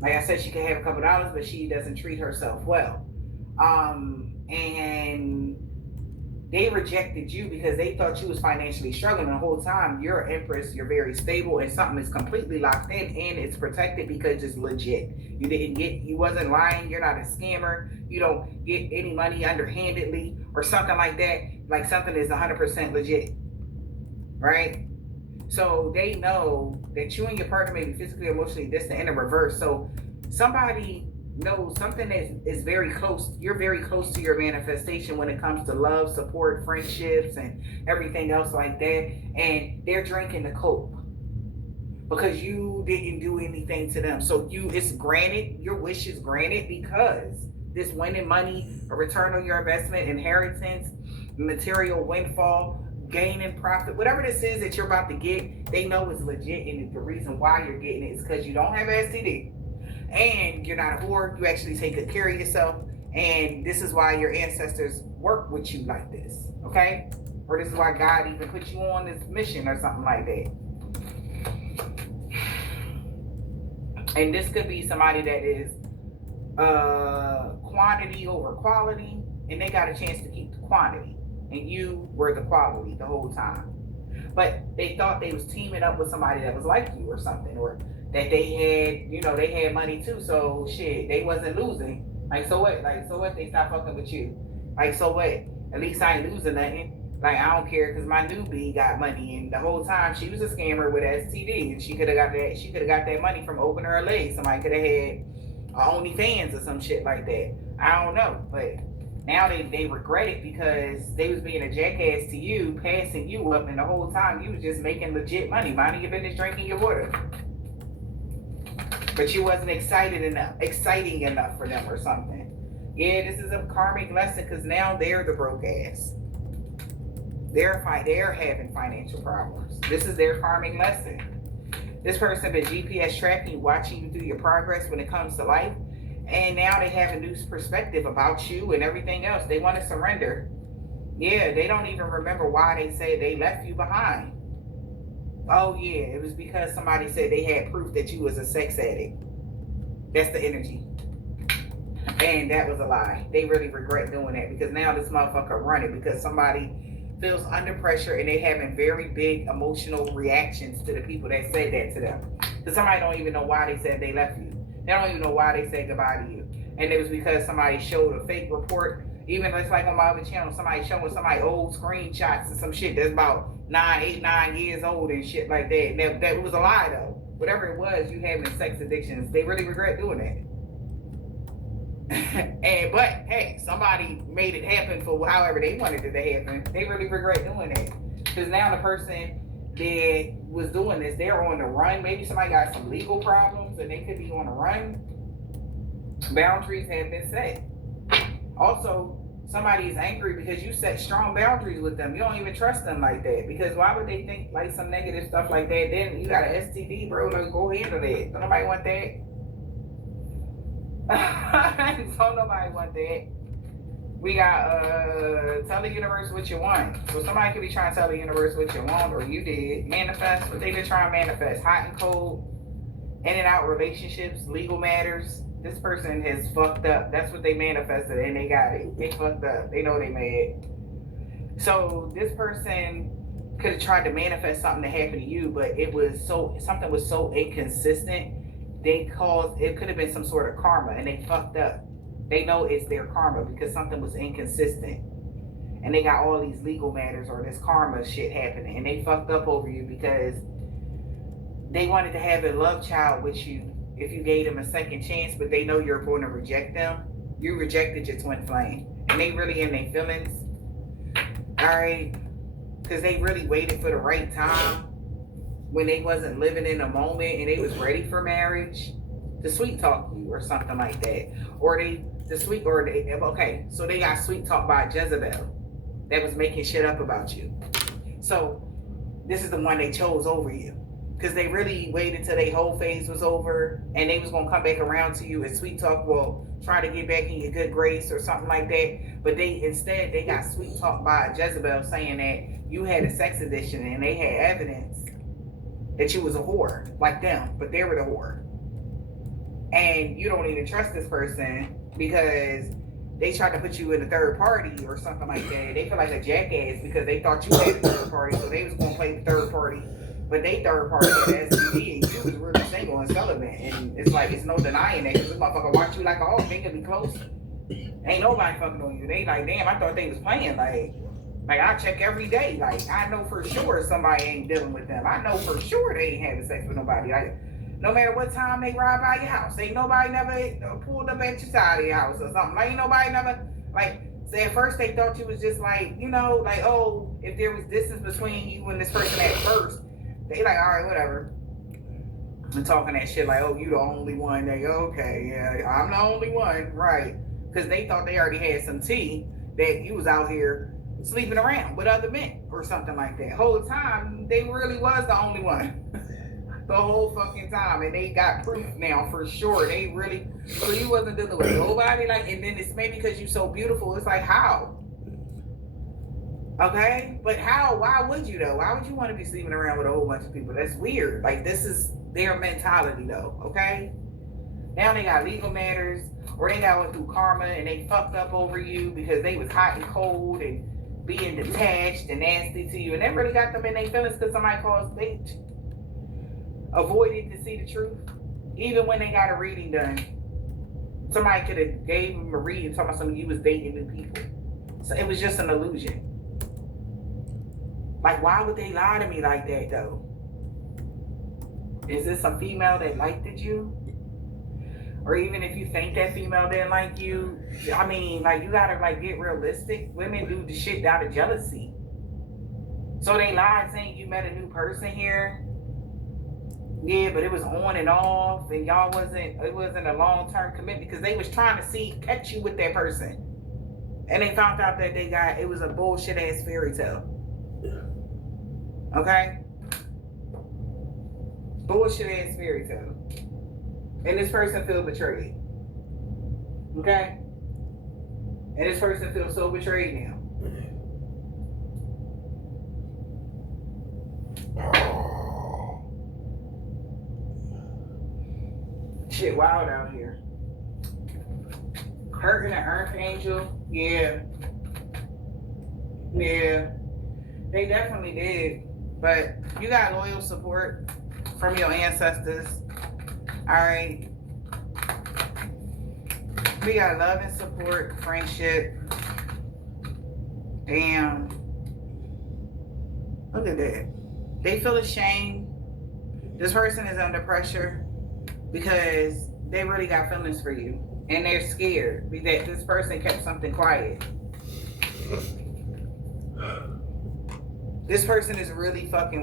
Like I said, she can have a couple dollars, but she doesn't treat herself well. And they rejected you because they thought you was financially struggling the whole time. You're an empress, you're very stable, and something is completely locked in and it's protected because it's legit. You wasn't lying, you're not a scammer, you don't get any money underhandedly or something like that. Like something is 100% legit, right? So they know that you and your partner may be physically, emotionally distant in the reverse. So somebody knows something that is very close. You're very close to your manifestation when it comes to love, support, friendships, and everything else like that. And they're drinking the coke because you didn't do anything to them. So it's granted, your wish is granted because this winning money, a return on your investment, inheritance, material windfall, gaining profit, whatever this is that you're about to get, they know it's legit, and the reason why you're getting it is because you don't have STD and you're not a whore. You actually take good care of yourself, and this is why your ancestors work with you like this, okay? Or this is why God even put you on this mission or something like that. And this could be somebody that is quantity over quality, and they got a chance to keep the quantity. And you were the quality the whole time. But they thought they was teaming up with somebody that was like you or something, or that they had, they had money too. So shit, they wasn't losing. Like, so what? They stopped fucking with you. Like, so what? At least I ain't losing nothing. Like, I don't care because my newbie got money, and the whole time she was a scammer with STD, and she could have got that. She could have got that money from opening her legs. Somebody could have had OnlyFans or some shit like that. I don't know, but now they regret it because they was being a jackass to you, passing you up, and the whole time you was just making legit money, minding your business, drinking your water. But you wasn't exciting enough for them or something. Yeah, this is a karmic lesson because now they're the broke ass. They're having financial problems. This is their karmic lesson. This person been GPS tracking you, watching you through your progress when it comes to life. And now they have a new perspective about you and everything else. They want to surrender. Yeah, they don't even remember why they say they left you behind. Oh yeah, it was because somebody said they had proof that you was a sex addict. That's the energy. And that was a lie. They really regret doing that because now this motherfucker running because somebody feels under pressure and they having very big emotional reactions to the people that said that to them. Because somebody don't even know why they said they left you. They don't even know why they said goodbye to you. and it was because somebody showed a fake report. Even it's like on my other channel, somebody showing somebody old screenshots and some shit that's about 9 years old and shit like that. And that was a lie though. Whatever it was, you having sex addictions, they really regret doing that. But hey, somebody made it happen for however they wanted it to happen. They really regret doing that because now the person that was doing this, they're on the run. Maybe somebody got some legal problems and they could be on the run. Boundaries have been set. Also, somebody is angry because you set strong boundaries with them. You don't even trust them like that. Because why would they think like some negative stuff like that? Then you got an STD, bro. Like, go handle that. Don't nobody want that. Don't nobody want that. We got tell the universe what you want. So somebody could be trying to tell the universe what you want, or you did. Manifest what they been trying to manifest. Hot and cold, in and out relationships, legal matters. This person has fucked up. That's what they manifested and they got it. They fucked up. They know they mad. So this person could have tried to manifest something to happen to you, but something was so inconsistent. It could have been some sort of karma and they fucked up. They know it's their karma because something was inconsistent. And they got all these legal matters or this karma shit happening and they fucked up over you because they wanted to have a love child with you. If you gave them a second chance, but they know you're going to reject them, you rejected your twin flame. And they really in their feelings. Alright? Because they really waited for the right time when they wasn't living in the moment and they was ready for marriage to sweet talk you or something like that. So they got sweet talked by J.E.W that was making shit up about you. So this is the one they chose over you. Because they really waited till their whole phase was over and they was going to come back around to you and sweet talk, well, try to get back in your good grace or something like that. But they got sweet talked by J.E.W saying that you had a sex addiction and they had evidence that you was a whore like them, but they were the whore. And you don't even trust this person because they tried to put you in a third party or something like that. They feel like a jackass because they thought you had a third party, so they was going to play the third party. But they third party had STD and you was really single and celibate. And it's like, it's no denying that because this motherfucker watch you like, oh, they could be close. Ain't nobody fucking on you. They like, damn, I thought they was playing. Like I check every day. Like, I know for sure somebody ain't dealing with them. I know for sure they ain't having sex with nobody. Like, no matter what time they ride by your house, ain't nobody never pulled up at your side of your house or something. Like, ain't nobody never, like, so at first they thought you was just like, you know, like, oh, if there was distance between you and this person at first, they like, all right, whatever. And talking that shit like, oh, you the only one. They okay, yeah, I'm the only one, right? Because they thought they already had some tea that you was out here sleeping around with other men or something like that. Whole time, they really was the only one. The whole fucking time. And they got proof now for sure. They really, so you wasn't dealing with nobody. Like, and then it's maybe because you so beautiful. It's like, how? Okay? But how? Why would you though? Why would you want to be sleeping around with a whole bunch of people? That's weird. Like, this is their mentality though. Okay? Now they got legal matters, or they got went through karma and they fucked up over you because they was hot and cold and being detached and nasty to you. And that really got them in their feelings because somebody caused they avoided to see the truth. Even when they got a reading done, somebody could have gave them a reading talking about something you was dating new people. So it was just an illusion. Like, why would they lie to me like that though? Is this a female that liked you? Or even if you think that female didn't like you, I mean, like, you gotta like get realistic. Women do the shit out of jealousy. So they lied saying you met a new person here. Yeah, but it was on and off, and it wasn't a long-term commitment because they was trying to catch you with that person. And they found out that it was a bullshit ass fairy tale. Okay? Bullshit ass fairy tale. And this person feels betrayed. Okay? And this person feels so betrayed now. Shit wild out here. Hurting an earth angel, yeah. Yeah. They definitely did. But you got loyal support from your ancestors. Alright. We got love and support, friendship. Damn. Look at that. They feel ashamed. This person is under pressure because they really got feelings for you. And they're scared that this person kept something quiet. This person is really fucking